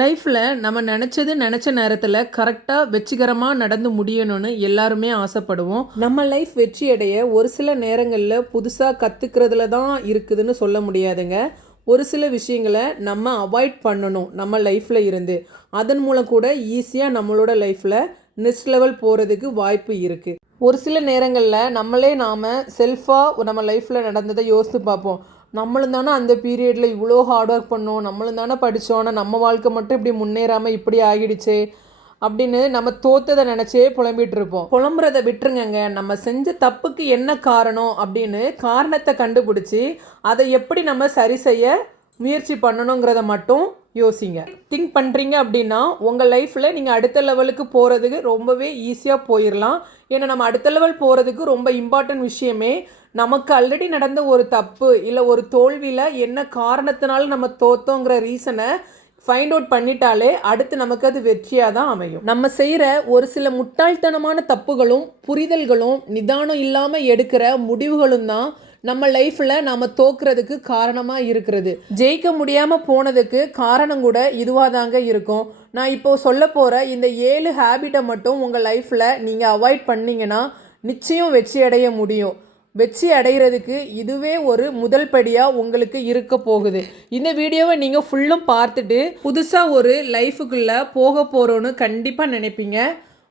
லைஃப்பில் நம்ம நினச்ச நேரத்தில் கரெக்டாக வெற்றிகரமாக நடந்து முடியணும்னு எல்லாருமே ஆசைப்படுவோம். நம்ம லைஃப் வெற்றி அடைய ஒரு சில நேரங்களில் புதுசாக கற்றுக்கிறதுல தான் இருக்குதுன்னு சொல்ல முடியாதுங்க. ஒரு சில விஷயங்களை நம்ம அவாய்ட் பண்ணணும் நம்ம லைஃப்பில் இருந்து. அதன் மூலம் கூட ஈஸியாக நம்மளோட லைஃப்பில் நெக்ஸ்ட் லெவல் போகிறதுக்கு வாய்ப்பு இருக்குது. ஒரு சில நேரங்களில் நம்மளே நாம் செல்ஃபாக நம்ம லைஃப்பில் நடந்ததை யோசித்து பார்ப்போம். நம்மளும் தானே அந்த பீரியடில் இவ்வளோ ஹார்ட் ஒர்க் பண்ணோம், நம்மளும் தானே படித்தோம், ஆனால் நம்ம வாழ்க்கை மட்டும் இப்படி முன்னேறாமல் இப்படி ஆகிடுச்சே அப்படின்னு நம்ம தோத்ததை நினச்சே புலம்பிகிட்டு இருப்போம். புலம்புறதை விட்டுருங்கங்க. நம்ம செஞ்ச தப்புக்கு என்ன காரணம் அப்படின்னு காரணத்தை கண்டுபிடிச்சி அதை எப்படி நம்ம சரி செய்ய முயற்சி பண்ணணுங்கிறத மட்டும் யோசிங்க. திங்க் பண்ணுறீங்க அப்படின்னா உங்கள் லைஃப்பில் நீங்கள் அடுத்த லெவலுக்கு போகிறதுக்கு ரொம்பவே ஈஸியாக போயிடலாம். ஏன்னா நம்ம அடுத்த லெவல் போகிறதுக்கு ரொம்ப இம்பார்ட்டன்ட் விஷயமே நமக்கு ஆல்ரெடி நடந்த ஒரு தப்பு இல்லை ஒரு தோல்வியில் என்ன காரணத்தினால நம்ம தோத்தோங்கிற ரீசனை ஃபைண்ட் அவுட் பண்ணிட்டாலே அடுத்து நமக்கு அது வெற்றியாக தான் அமையும். நம்ம செய்கிற ஒரு சில முட்டாள்தனமான தப்புகளும் புரிதல்களும் நிதானம் இல்லாமல் எடுக்கிற முடிவுகளும் தான் நம்ம லைஃப்பில் நாம் தோக்குறதுக்கு காரணமாக இருக்கிறது. ஜெயிக்க முடியாமல் போனதுக்கு காரணம் கூட இதுவாக தாங்க இருக்கும். நான் இப்போ சொல்ல போகிற இந்த 7 ஹேபிட்டை மட்டும் உங்கள் லைஃப்பில் நீங்கள் அவாய்ட் பண்ணிங்கன்னா நிச்சயம் வெற்றி அடைய முடியும். வெற்றி அடைகிறதுக்கு இதுவே ஒரு முதல் படியாக உங்களுக்கு இருக்க போகுது. இந்த வீடியோவை நீங்கள் ஃபுல்லும் பார்த்துட்டு புதுசாக ஒரு லைஃபுக்குள்ளே போக போகிறோன்னு கண்டிப்பாக நினைப்பீங்க.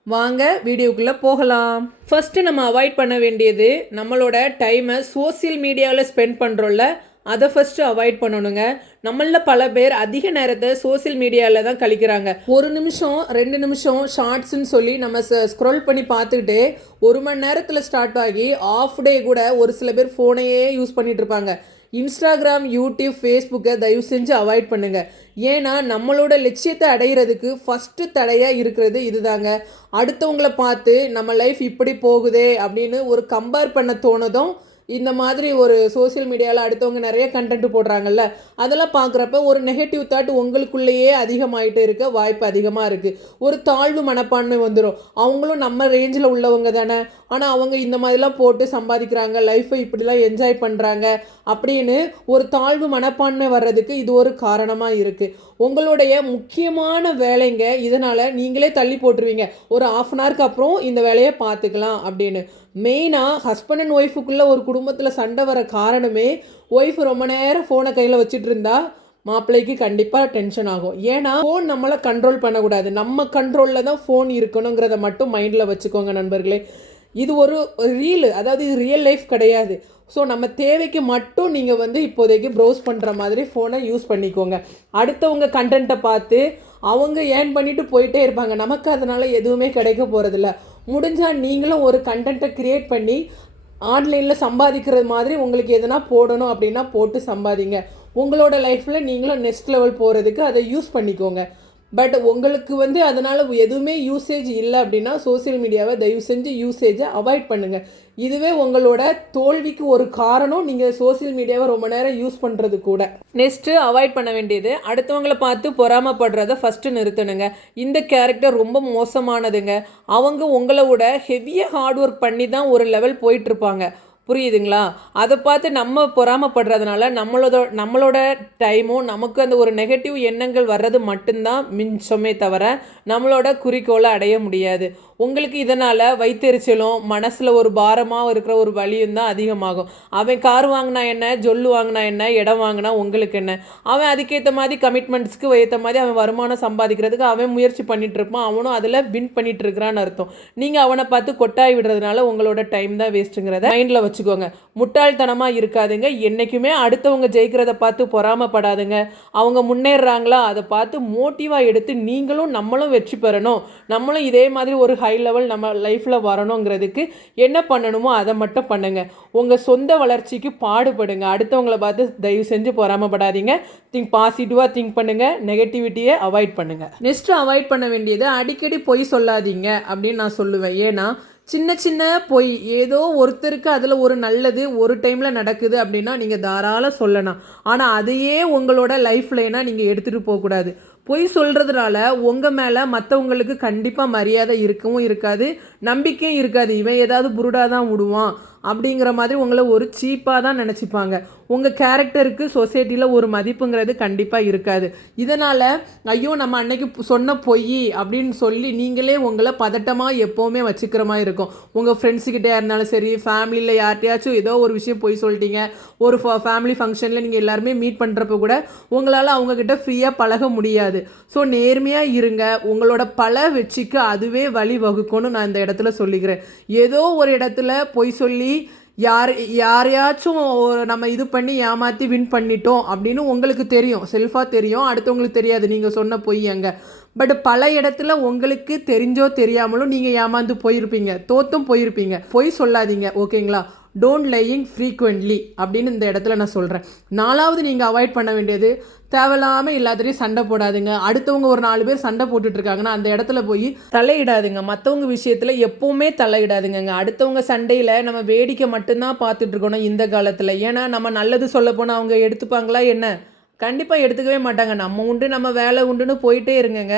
வாங்க வீடியோக்குள்ளே போகலாம். ஃபஸ்ட்டு நம்ம அவாய்ட் பண்ண வேண்டியது நம்மளோட டைமை சோசியல் மீடியாவில் ஸ்பெண்ட் பண்ணுறோம்ல, அதை ஃபஸ்ட்டு அவாய்ட் பண்ணணுங்க. நம்மளில் பல பேர் அதிக நேரத்தை சோசியல் மீடியாவில் தான் கழிக்கிறாங்க. 1 நிமிஷம் 2 நிமிஷம் ஷார்ட்ஸ்ன்னு சொல்லி நம்ம ஸ்க்ரோல் பண்ணி பார்த்துக்கிட்டு 1 மணி நேரத்தில் ஸ்டார்ட் ஆகி ஆஃப் டே கூட ஒரு சில பேர் ஃபோனையே யூஸ் பண்ணிகிட்டு இருப்பாங்க. இன்ஸ்டாகிராம், யூடியூப், ஃபேஸ்புக்கை தயவு செஞ்சு அவாய்ட் பண்ணுங்கள். ஏன்னா நம்மளோட லட்சியத்தை அடைகிறதுக்கு ஃபஸ்ட்டு தடையாக இருக்கிறது இதுதாங்க. அடுத்தவங்களை பார்த்து நம்ம லைஃப் இப்படி போகுதே அப்படின்னு ஒரு கம்பேர் பண்ண தோணுதும் இந்த மாதிரி ஒரு சோசியல் மீடியாவில் அடுத்தவங்க நிறைய கண்டென்ட் போடுறாங்கல்ல, அதெல்லாம் பார்க்குறப்ப ஒரு நெகட்டிவ் தாட் உங்களுக்குள்ளேயே அதிகமாகிட்டு இருக்க வாய்ப்பு அதிகமாக இருக்குது. ஒரு தாழ்வு மனப்பான்மை வந்துடும். அவங்களும் நம்ம ரேஞ்சில் உள்ளவங்க தானே, ஆனால் அவங்க இந்த மாதிரிலாம் போட்டு சம்பாதிக்கிறாங்க, லைஃப்பை இப்படிலாம் என்ஜாய் பண்ணுறாங்க அப்படின்னு ஒரு தாழ்வு மனப்பான்மை வர்றதுக்கு இது ஒரு காரணமாக இருக்குது. உங்களுடைய முக்கியமான வேலைங்க இதனால் நீங்களே தள்ளி போட்டுருவீங்க. ஒரு 1/2 அன் ஹவருக்கு அப்புறம் இந்த வேலையை பார்த்துக்கலாம் அப்படின்னு. மெயினாக ஹஸ்பண்ட் அண்ட் ஒய்ஃபுக்குள்ளே ஒரு குடும்பத்தில் சண்டை வர காரணமே ஒய்ஃப் ரொம்ப நேரம் ஃபோனை கையில் வச்சுட்டு இருந்தா மாப்பிள்ளைக்கு கண்டிப்பாக டென்ஷன் ஆகும். ஏன்னா ஃபோன் நம்மளை கண்ட்ரோல் பண்ணக்கூடாது, நம்ம கண்ட்ரோலில் தான் ஃபோன் இருக்கணுங்கிறத மட்டும் மைண்டில் வச்சுக்கோங்க நண்பர்களே. இது ஒரு ரீல், அதாவது இது ரியல் லைஃப் கிடையாது. ஸோ நம்ம தேவைக்கு மட்டும் நீங்கள் இப்போதைக்கு ப்ரௌஸ் பண்ணுற மாதிரி ஃபோனை யூஸ் பண்ணிக்கோங்க. அடுத்தவங்க கண்டென்ட்டை பார்த்து அவங்க ஏர்ன் பண்ணிட்டு போயிட்டே இருப்பாங்க. நமக்கு அதனால் எதுவுமே கிடைக்க போகிறதில்ல. முடிஞ்சால் நீங்களும் ஒரு கண்டென்ட்டை க்ரியேட் பண்ணி ஆன்லைனில் சம்பாதிக்கிறது மாதிரி உங்களுக்கு எதனா போடணும் அப்படின்னா போட்டு சம்பாதிங்க. உங்களோட லைஃப்பில் நீங்களும் நெக்ஸ்ட் லெவல் போகிறதுக்கு அதை யூஸ் பண்ணிக்கோங்க. பட் உங்களுக்கு அதனால் எதுவுமே யூசேஜ் இல்லை அப்படின்னா சோசியல் மீடியாவை தயவு செஞ்சு யூசேஜை அவாய்ட் பண்ணுங்கள். இதுவே உங்களோட தோல்விக்கு ஒரு காரணம், நீங்கள் சோசியல் மீடியாவை ரொம்ப நேரம் யூஸ் பண்ணுறது கூட. நெக்ஸ்ட்டு அவாய்ட் பண்ண வேண்டியது அடுத்தவங்களை பார்த்து பொறாமப்படுறத ஃபஸ்ட்டு நிறுத்தணுங்க. இந்த கேரக்டர் ரொம்ப மோசமானதுங்க. அவங்க உங்களை விட ஹெவியாக ஹார்ட் ஒர்க் பண்ணி தான் ஒரு லெவல் போயிட்டுருப்பாங்க. புரியுதுங்களா? அதை பார்த்து நம்ம பொறாமப்படுறதுனால நம்மளோட டைமும் நமக்கு அந்த ஒரு நெகட்டிவ் எண்ணங்கள் வர்றது மட்டும்தான் மிஞ்சமே தவிர நம்மளோட குறிக்கோளை அடைய முடியாது. உங்களுக்கு இதனால் வைத்தெரிச்சலும் மனசில் ஒரு பாரமாக இருக்கிற ஒரு வலியும் தான் அதிகமாகும். அவன் கார் வாங்கினா என்ன, ஜொல்லு வாங்கினா என்ன, இடம் வாங்கினா உங்களுக்கு என்ன? அவன் அதுக்கேற்ற மாதிரி கமிட்மெண்ட்ஸ்க்கு ஏற்ற மாதிரி அவன் வருமானம் சம்பாதிக்கிறதுக்கு அவன் முயற்சி பண்ணிகிட்டு இருப்பான். அவனும் அதில் வின் பண்ணிகிட்டு இருக்கிறான்னு அர்த்தம். நீங்கள் அவனை பார்த்து கொட்டாய் விடுறதுனால உங்களோட டைம் தான் வேஸ்ட்டுங்கிறத மைண்டில் வச்சுக்கோங்க. முட்டாள்தனமாக இருக்காதுங்க. என்றைக்குமே அடுத்தவங்க ஜெயிக்கிறத பார்த்து பொறாமப்படாதுங்க. அவங்க முன்னேறாங்களா அதை பார்த்து மோட்டிவாக எடுத்து நீங்களும் நம்மளும் வெற்றி பெறணும், நம்மளும் இதே மாதிரி ஒரு ஹை லெவல் நம்ம லைஃப்பில் வரணுங்கிறதுக்கு என்ன பண்ணணுமோ அதை மட்டும் பண்ணுங்கள். உங்கள் சொந்த வளர்ச்சிக்கு பாடுபடுங்க. அடுத்தவங்களை பார்த்து தயவு செஞ்சு பொறாமப்படாதீங்க. பாசிட்டிவாக திங்க் பண்ணுங்கள், நெகட்டிவிட்டியை அவாய்ட் பண்ணுங்கள். நெக்ஸ்ட்டு அவாய்ட் பண்ண வேண்டியது அடிக்கடி பொய் சொல்லாதீங்க அப்படின்னு நான் சொல்லுவேன். ஏன்னா சின்ன சின்ன பொய், ஏதோ ஒருத்தருக்கு அதில் ஒரு நல்லது ஒரு டைமில் நடக்குது அப்படின்னா நீங்கள் தாராளம் சொல்லலாம். ஆனால் அதையே உங்களோட லைஃப்லைனா நீங்கள் எடுத்துகிட்டு போகக்கூடாது. பொய் சொல்கிறதுனால உங்கள் மேலே மற்றவங்களுக்கு கண்டிப்பாக மரியாதை இருக்கவும் இருக்காது, நம்பிக்கையும் இருக்காது. இவன் ஏதாவது புருடாக தான் விடுவான் அப்படிங்கிற மாதிரி உங்களை ஒரு சீப்பாக தான் நினச்சிப்பாங்க. உங்கள் கேரக்டருக்கு சொசைட்டியில் ஒரு மதிப்புங்கிறது கண்டிப்பாக இருக்காது. இதனால் ஐயோ நம்ம அன்னைக்கு சொன்ன பொய் அப்படின்னு சொல்லி நீங்களே உங்களை பதட்டமாக எப்போவுமே வச்சுக்கிற மாதிரி இருக்கும். உங்கள் ஃப்ரெண்ட்ஸுக்கிட்டே இருந்தாலும் சரி, ஃபேமிலியில் யார்ட்டையாச்சும் ஏதோ ஒரு விஷயம் பொய் சொல்லிட்டீங்க, ஒரு ஃபேமிலி ஃபங்க்ஷனில் நீங்கள் எல்லாருமே மீட் பண்ணுறப்ப கூட உங்களால் அவங்கக்கிட்ட ஃப்ரீயாக பழக முடியாது. ஸோ நேர்மையாக இருங்க. உங்களோட பல வெற்றிக்கு அதுவே வழி வகுக்கும்னு நான் இந்த இடத்துல சொல்லிக்கிறேன். ஏதோ ஒரு இடத்துல பொய் சொல்லி யாரையாச்சும் நம்ம இது பண்ணி ஏமாற்றி வின் பண்ணிட்டோம் அப்படின்னு உங்களுக்கு தெரியும், செல்ஃபாக தெரியும், அடுத்தவங்களுக்கு தெரியாது நீங்கள் சொன்ன பொய் அங்கே. பட் பல இடத்துல உங்களுக்கு தெரிஞ்சோ தெரியாமலும் நீங்கள் ஏமாந்து போயிருப்பீங்க, தோத்தும் போயிருப்பீங்க. பொய் சொல்லாதீங்க, ஓகேங்களா? டோன்ட் லையிங் ஃப்ரீக்வெண்ட்லி அப்படின்னு இந்த இடத்துல நான் சொல்கிறேன். 4வது நீங்கள் அவாய்ட் பண்ண வேண்டியது, தேவையில்லாமல் எல்லாத்துலேயும் சண்டை போடாதுங்க. அடுத்தவங்க ஒரு 4 பேர் சண்டை போட்டுட்ருக்காங்கன்னா அந்த இடத்துல போய் தலையிடாதுங்க. மற்றவங்க விஷயத்தில் எப்போவுமே தலையிடாதுங்க. அடுத்தவங்க சண்டையில் நம்ம வேடிக்கை மட்டும்தான் பார்த்துட்ருக்கணும் இந்த காலத்தில். ஏன்னா நம்ம நல்லது சொல்ல போனால் அவங்க எடுத்துப்பாங்களா என்ன? கண்டிப்பாக எடுத்துக்கவே மாட்டாங்க. நம்ம உண்டு நம்ம வேலை உண்டுன்னு போயிட்டே இருங்கங்க.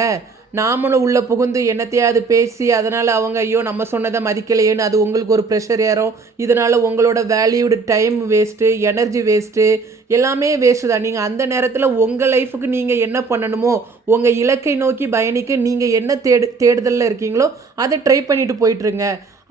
நாமளும் உள்ளே புகுந்து என்னத்தையாவது பேசி அதனால் அவங்க ஐயோ நம்ம சொன்னதை மதிக்கலையேன்னு அது உங்களுக்கு ஒரு ப்ரெஷர் ஏறும். இதனால் உங்களோட valued time waste, energy waste, எல்லாமே வேஸ்ட்டு தான். நீங்கள் அந்த நேரத்தில் உங்கள் லைஃபுக்கு நீங்கள் என்ன பண்ணணுமோ, உங்கள் இலக்கை நோக்கி பயணிக்க நீங்கள் என்ன தேடுதலில் இருக்கீங்களோ அதை ட்ரை பண்ணிட்டு போயிட்டுருங்க.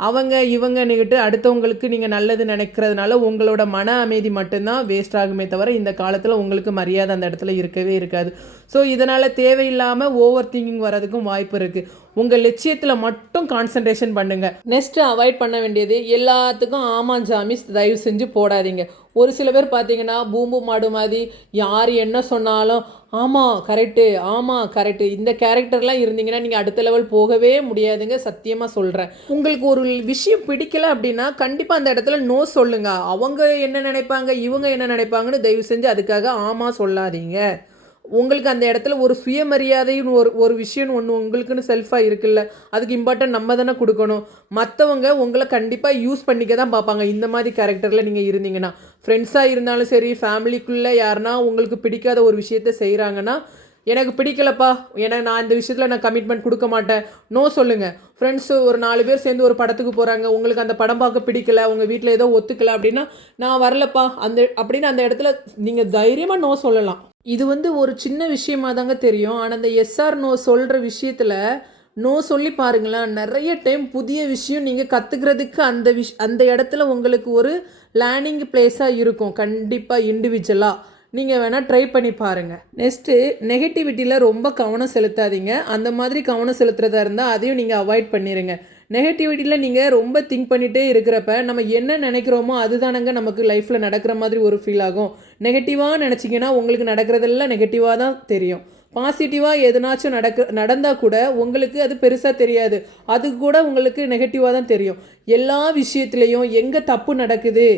அவங்க இவங்கன்னுக்கிட்டு அடுத்தவங்களுக்கு நீங்கள் நல்லது நினைக்கிறதுனால உங்களோட மன அமைதி மட்டும்தான் வேஸ்ட் ஆகுமே தவிர இந்த காலத்தில் உங்களுக்கு மரியாதை அந்த இடத்துல இருக்கவே இருக்காது. ஸோ இதனால் தேவையில்லாமல் ஓவர் திங்கிங் வரதுக்கும் வாய்ப்பு இருக்குது. உங்கள் லட்சியத்தில் மட்டும் கான்சன்ட்ரேஷன் பண்ணுங்கள். நெக்ஸ்ட்டு அவாய்ட் பண்ண வேண்டியது, எல்லாத்துக்கும் ஆமாம் ஜாமி தயவு செஞ்சு போடாதீங்க. ஒரு சில பேர் பார்த்தீங்கன்னா பூம்பு மாடு மாதிரி யார் என்ன சொன்னாலும் ஆமாம் கரெக்டு, ஆமாம் கரெக்டு, இந்த கேரக்டர்லாம் இருந்தீங்கன்னா நீங்கள் அடுத்த லெவல் போகவே முடியாதுங்க. சத்தியமாக சொல்கிறேன். உங்களுக்கு ஒரு விஷயம் பிடிக்கல அப்படின்னா கண்டிப்பாக அந்த இடத்துல நோ சொல்லுங்கள். அவங்க என்ன நினைப்பாங்க, இவங்க என்ன நினைப்பாங்கன்னு தயவு செஞ்சு அதுக்காக ஆமாம் சொல்லாதீங்க. உங்களுக்கு அந்த இடத்துல ஒரு சுயமரியாதைன்னு ஒரு விஷயம்னு ஒன்று உங்களுக்குன்னு செல்ஃபாக இருக்குல்ல, அதுக்கு இம்பார்ட்டன்ட் நம்ம தானே கொடுக்கணும். மற்றவங்க உங்களை கண்டிப்பாக யூஸ் பண்ணிக்க தான் பார்ப்பாங்க இந்த மாதிரி கேரக்டரில் நீங்கள் இருந்தீங்கன்னா. ஃப்ரெண்ட்ஸாக இருந்தாலும் சரி, ஃபேமிலிக்குள்ளே யாருன்னா உங்களுக்கு பிடிக்காத ஒரு விஷயத்த செய்கிறாங்கன்னா, எனக்கு பிடிக்கலப்பா, ஏன்னா நான் இந்த விஷயத்தில் நான் கமிட்மெண்ட் கொடுக்க மாட்டேன், நோ சொல்லுங்கள். ஃப்ரெண்ட்ஸு ஒரு 4 பேர் சேர்ந்து ஒரு படத்துக்கு போகிறாங்க, உங்களுக்கு அந்த படம் பார்க்க பிடிக்கல, உங்கள் வீட்டில் ஏதோ ஒத்துக்கலை அப்படின்னா நான் வரலப்பா அப்படின்னு அந்த இடத்துல நீங்கள் தைரியமாக நோ சொல்லலாம். இது ஒரு சின்ன விஷயமாக தாங்க தெரியும். ஆனால் அந்த எஸ்ஆர் நோ சொல்கிற விஷயத்தில் நோ சொல்லி பாருங்களேன், நிறைய டைம் புதிய விஷயம் நீங்கள் கற்றுக்கிறதுக்கு அந்த இடத்துல உங்களுக்கு ஒரு லேர்னிங் பிளேஸாக இருக்கும். கண்டிப்பாக இண்டிவிஜுவலாக நீங்கள் வேணால் ட்ரை பண்ணி பாருங்கள். நெக்ஸ்ட்டு நெகட்டிவிட்டியில் ரொம்ப கவனம் செலுத்தாதீங்க. அந்த மாதிரி கவனம் செலுத்துறதா இருந்தால் அதையும் நீங்கள் அவாய்ட் பண்ணிடுங்க. நெகட்டிவிட்டியில் நீங்கள் ரொம்ப திங்க் பண்ணிகிட்டே இருக்கிறப்ப நம்ம என்ன நினைக்கிறோமோ அதுதானங்க நமக்கு லைஃப்பில் நடக்கிற மாதிரி ஒரு ஃபீல் ஆகும். நெகட்டிவாக நினச்சிங்கன்னா உங்களுக்கு நடக்கிறதெல்லாம் நெகட்டிவாக தான் தெரியும். பாசிட்டிவாக எதுனாச்சும் நடந்தால் கூட உங்களுக்கு அது பெருசாக தெரியாது, அது கூட உங்களுக்கு நெகட்டிவாக தான் தெரியும். எல்லா விஷயத்துலேயும் எங்கே தப்பு நடக்குது,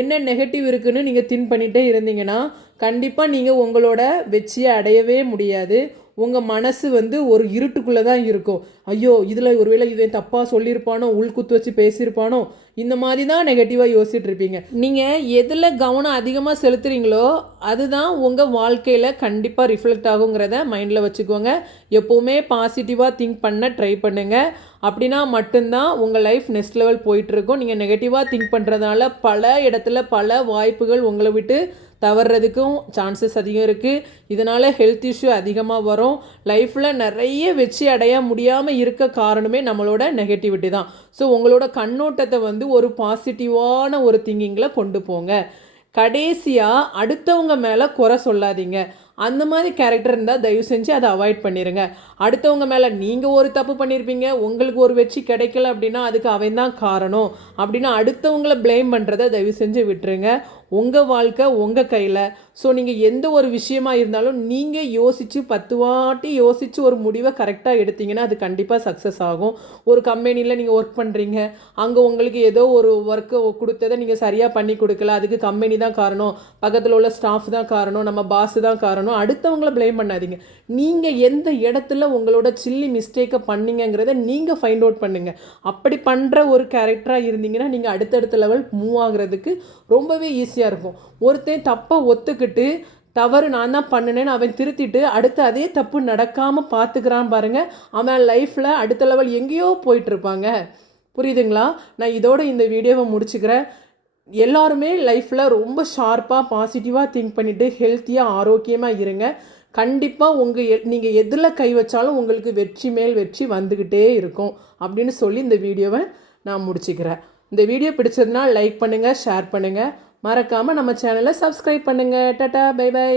என்ன நெகட்டிவ் இருக்குதுன்னு நீங்கள் திங்க் பண்ணிகிட்டே இருந்தீங்கன்னா கண்டிப்பாக நீங்கள் உங்களோட வெற்றியை அடையவே முடியாது. உங்கள் மனசு ஒரு இருட்டுக்குள்ளே தான் இருக்கும். ஐயோ இதில் ஒருவேளை இவன் தப்பாக சொல்லியிருப்பானோ, உள்குத்து வச்சு பேசியிருப்பானோ, இந்த மாதிரி தான் நெகட்டிவாக யோசிச்சுட்டு இருப்பீங்க. நீங்கள் எதில் கவனம் அதிகமாக செலுத்துறீங்களோ அதுதான் உங்கள் வாழ்க்கையில் கண்டிப்பாக ரிஃப்ளெக்ட் ஆகுங்கிறத மைண்டில் வச்சுக்கோங்க. எப்போவுமே பாசிட்டிவாக திங்க் பண்ண ட்ரை பண்ணுங்கள். அப்படின்னா மட்டும்தான் உங்கள் லைஃப் நெக்ஸ்ட் லெவல் போயிட்டுருக்கும். நீங்கள் நெகட்டிவாக திங்க் பண்ணுறதுனால பல இடத்துல பல வாய்ப்புகள் உங்களை விட்டு தவறுறதுக்கும் சான்சஸ் அதிகம் இருக்குது. இதனால் ஹெல்த் இஷ்யூ அதிகமாக வரும். லைஃப்பில் நிறைய வெற்றி அடைய முடியாமல் இருக்க காரணமே நம்மளோட நெகட்டிவிட்டி தான். ஸோ உங்களோட கண்ணோட்டத்தை ஒரு பாசிட்டிவான ஒரு திங்கிங்கில் கொண்டு போங்க. கடைசியாக அடுத்தவங்க மேலே குறை சொல்லாதீங்க. அந்த மாதிரி கேரக்டர் இருந்தால் தயவு செஞ்சு அதை அவாய்ட் பண்ணிடுங்க. அடுத்தவங்க மேலே நீங்கள் ஒரு தப்பு பண்ணியிருப்பீங்க, உங்களுக்கு ஒரு வெற்றி கிடைக்கல அப்படின்னா அதுக்கு அவன் தான் காரணம் அப்படின்னா அடுத்தவங்களை ப்ளேம் பண்ணுறதை தயவு செஞ்சு விட்டுருங்க. உங்கள் வாழ்க்கை உங்கள் கையில். ஸோ நீங்கள் எந்த ஒரு விஷயமா இருந்தாலும் நீங்கள் யோசித்து 10 வாட்டி யோசித்து ஒரு முடிவை கரெக்டாக எடுத்தீங்கன்னா அது கண்டிப்பாக சக்ஸஸ் ஆகும். ஒரு கம்பெனியில் நீங்கள் ஒர்க் பண்ணுறீங்க, அங்கே உங்களுக்கு ஏதோ ஒரு ஒர்க்கு கொடுத்ததை நீங்கள் சரியாக பண்ணி கொடுக்கல, அதுக்கு கம்பெனி தான் காரணம், பக்கத்தில் உள்ள ஸ்டாஃப் தான் காரணம், நம்ம பாஸ் தான் காரணம், அடுத்தவங்கள ப்ளேம் பண்ணாதீங்க. நீங்கள் எந்த இடத்துல உங்களோட சில்லி மிஸ்டேக்கை பண்ணீங்கிறத நீங்கள் ஃபைண்ட் அவுட் பண்ணுங்கள். அப்படி பண்ணுற ஒரு கேரக்டராக இருந்தீங்கன்னா நீங்கள் அடுத்தடுத்த லெவல் மூவ் ஆகுறதுக்கு ரொம்பவே ஈஸியாக இருக்கும். ஒருத்தன் தப்பாக ஒத்துக்கிட்டு தவறு நான் தான் பண்ணினேன்னு அவன் திருத்திட்டு அடுத்து அதே தப்பு நடக்காமல் பார்த்துக்கிறான் பாருங்கள், அவன் லைஃப்பில் அடுத்த லெவல் எங்கேயோ போயிட்டுருப்பாங்க. புரியுதுங்களா? நான் இதோட இந்த வீடியோவை முடிச்சுக்கிறேன். எல்லாருமே லைஃப்பில் ரொம்ப ஷார்ப்பாக பாசிட்டிவாக திங்க் பண்ணிவிட்டு ஹெல்த்தியாக ஆரோக்கியமாக இருங்க. கண்டிப்பாக நீங்கள் எதில் கை வச்சாலும் உங்களுக்கு வெற்றி மேல் வெற்றி வந்துக்கிட்டே இருக்கும் அப்படின்னு சொல்லி இந்த வீடியோவை நான் முடிச்சுக்கிறேன். இந்த வீடியோ பிடிச்சதுன்னா லைக் பண்ணுங்கள், ஷேர் பண்ணுங்கள், மறக்காமல் நம்ம சேனலை சப்ஸ்கிரைப் பண்ணுங்கள். Tata, bye by.